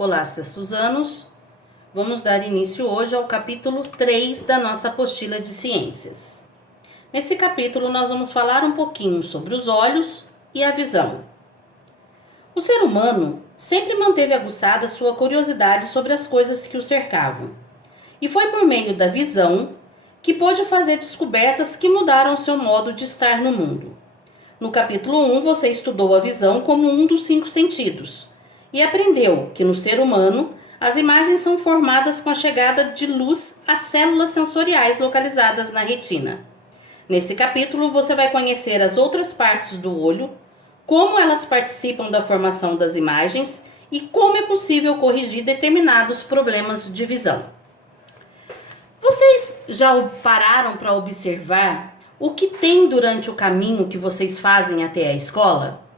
Olá, sextusanos! Vamos dar início hoje ao capítulo 3 da nossa apostila de ciências. Nesse capítulo nós vamos falar um pouquinho sobre os olhos e a visão. O ser humano sempre manteve aguçada sua curiosidade sobre as coisas que o cercavam. E foi por meio da visão que pôde fazer descobertas que mudaram seu modo de estar no mundo. No capítulo 1 você estudou a visão como um dos 5 sentidos e aprendeu que no ser humano as imagens são formadas com a chegada de luz às células sensoriais localizadas na retina. Nesse capítulo você vai conhecer as outras partes do olho, como elas participam da formação das imagens e como é possível corrigir determinados problemas de visão. Vocês já pararam para observar o que tem durante o caminho que vocês fazem até a escola?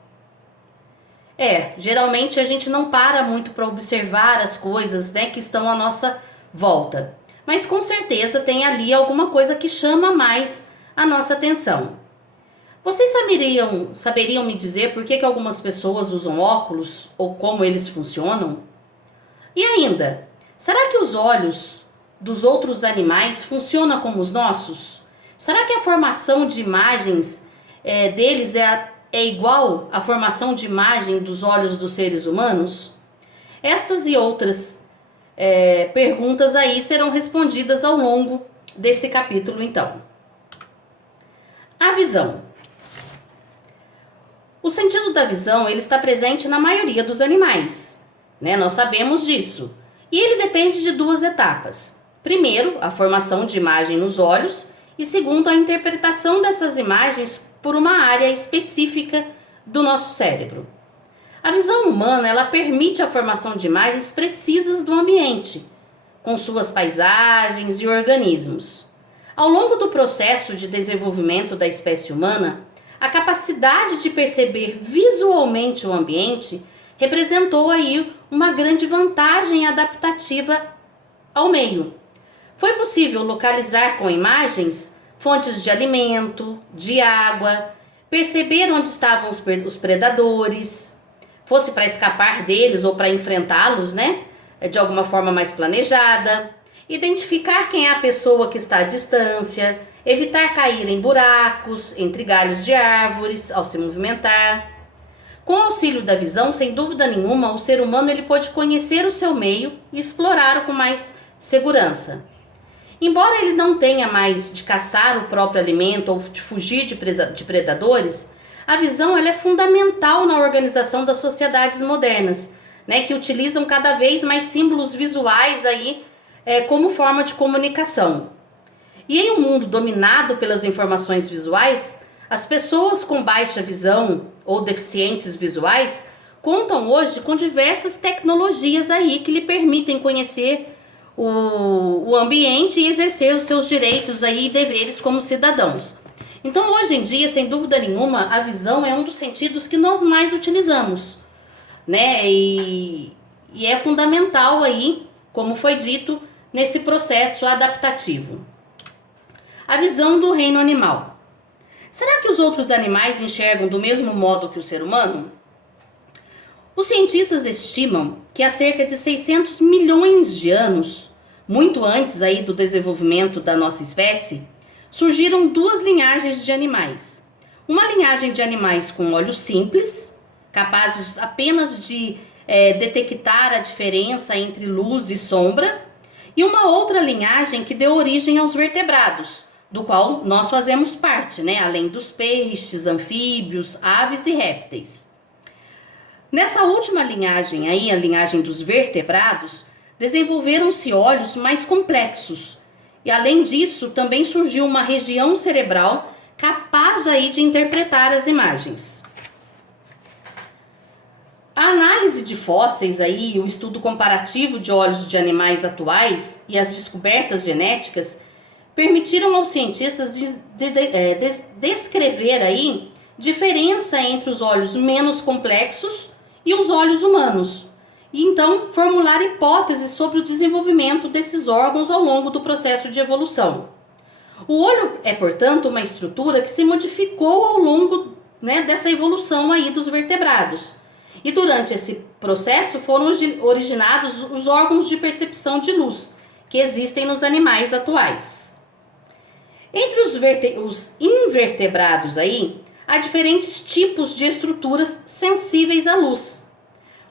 Geralmente a gente não para muito para observar as coisas, né, que estão à nossa volta. Mas com certeza tem ali alguma coisa que chama mais a nossa atenção. Vocês saberiam me dizer por que algumas pessoas usam óculos ou como eles funcionam? E ainda, será que os olhos dos outros animais funcionam como os nossos? Será que a formação de imagens deles é igual à formação de imagem dos olhos dos seres humanos? Estas e outras perguntas aí serão respondidas ao longo desse capítulo, então. A visão. O sentido da visão ele está presente na maioria dos animais, né? Nós sabemos disso. E ele depende de 2 etapas. Primeiro, a formação de imagem nos olhos e segundo, a interpretação dessas imagens por uma área específica do nosso cérebro. A visão humana, ela permite a formação de imagens precisas do ambiente, com suas paisagens e organismos. Ao longo do processo de desenvolvimento da espécie humana, a capacidade de perceber visualmente o ambiente representou aí uma grande vantagem adaptativa ao meio. Foi possível localizar com imagens fontes de alimento, de água, perceber onde estavam os predadores, fosse para escapar deles ou para enfrentá-los, né, de alguma forma mais planejada, identificar quem é a pessoa que está à distância, evitar cair em buracos, entre galhos de árvores, ao se movimentar. Com o auxílio da visão, sem dúvida nenhuma, o ser humano ele pode conhecer o seu meio e explorá-lo com mais segurança. Embora ele não tenha mais de caçar o próprio alimento ou de fugir de predadores, a visão ela é fundamental na organização das sociedades modernas, né, que utilizam cada vez mais símbolos visuais aí, como forma de comunicação. E em um mundo dominado pelas informações visuais, as pessoas com baixa visão ou deficientes visuais contam hoje com diversas tecnologias aí que lhe permitem conhecer o ambiente e exercer os seus direitos aí e deveres como cidadãos. Então, hoje em dia, sem dúvida nenhuma, a visão é um dos sentidos que nós mais utilizamos, né? E é fundamental aí, como foi dito, nesse processo adaptativo. A visão do reino animal. Será que os outros animais enxergam do mesmo modo que o ser humano? Os cientistas estimam que há cerca de 600 milhões de anos, muito antes aí do desenvolvimento da nossa espécie, surgiram 2 linhagens de animais. Uma linhagem de animais com olhos simples, capazes apenas de detectar a diferença entre luz e sombra, e uma outra linhagem que deu origem aos vertebrados, do qual nós fazemos parte, né? Além dos peixes, anfíbios, aves e répteis. Nessa última linhagem aí, a linhagem dos vertebrados, desenvolveram-se olhos mais complexos. E além disso, também surgiu uma região cerebral capaz aí de interpretar as imagens. A análise de fósseis aí, o estudo comparativo de olhos de animais atuais e as descobertas genéticas permitiram aos cientistas descrever aí diferença entre os olhos menos complexos e os olhos humanos, e então formular hipóteses sobre o desenvolvimento desses órgãos ao longo do processo de evolução. O olho é, portanto, uma estrutura que se modificou ao longo, né, dessa evolução aí dos vertebrados. E durante esse processo foram originados os órgãos de percepção de luz que existem nos animais atuais. Entre os invertebrados aí, há diferentes tipos de estruturas sensíveis à luz,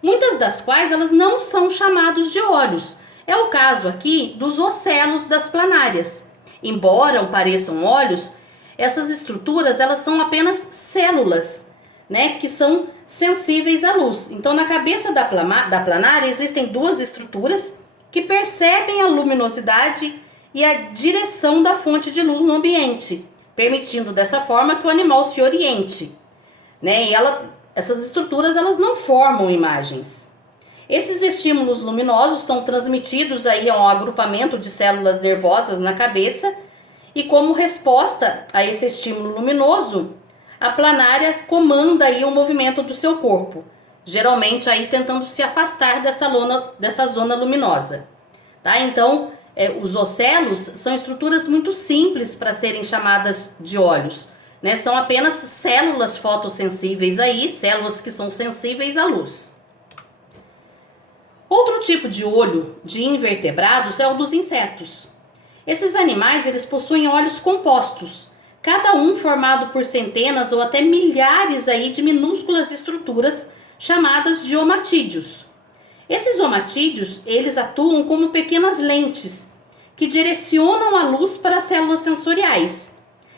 muitas das quais elas não são chamados de olhos. É o caso aqui dos ocelos das planárias. Embora pareçam olhos, essas estruturas elas são apenas células, né, que são sensíveis à luz. Então, na cabeça da planária existem duas estruturas que percebem a luminosidade e a direção da fonte de luz no ambiente, permitindo dessa forma que o animal se oriente, né? E essas estruturas elas não formam imagens. Esses estímulos luminosos são transmitidos aí a um agrupamento de células nervosas na cabeça e como resposta a esse estímulo luminoso, a planária comanda aí o movimento do seu corpo, geralmente aí tentando se afastar dessa zona luminosa, tá? Então, os ocelos são estruturas muito simples para serem chamadas de olhos, né? São apenas células fotossensíveis aí, células que são sensíveis à luz. Outro tipo de olho de invertebrados é o dos insetos. Esses animais eles possuem olhos compostos, cada um formado por centenas ou até milhares aí de minúsculas estruturas chamadas de omatídeos. Esses omatídeos eles atuam como pequenas lentes que direcionam a luz para as células sensoriais.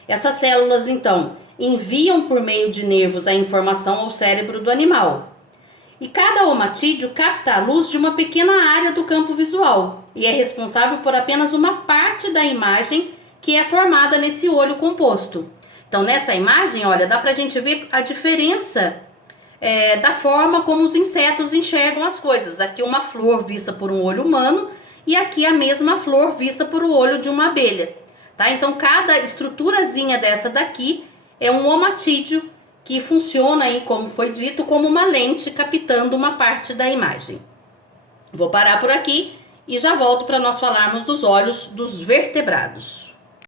Essas células então enviam por meio de nervos a informação ao cérebro do animal. E cada omatídeo capta a luz de uma pequena área do campo visual e é responsável por apenas uma parte da imagem que é formada nesse olho composto. Então, nessa imagem, olha, dá pra gente ver a diferença da forma como os insetos enxergam as coisas. Aqui uma flor vista por um olho humano e aqui a mesma flor vista por o olho de uma abelha. Tá? Então, cada estruturazinha dessa daqui é um omatídeo que funciona aí, como foi dito, como uma lente captando uma parte da imagem. Vou parar por aqui e já volto para nós falarmos dos olhos dos vertebrados.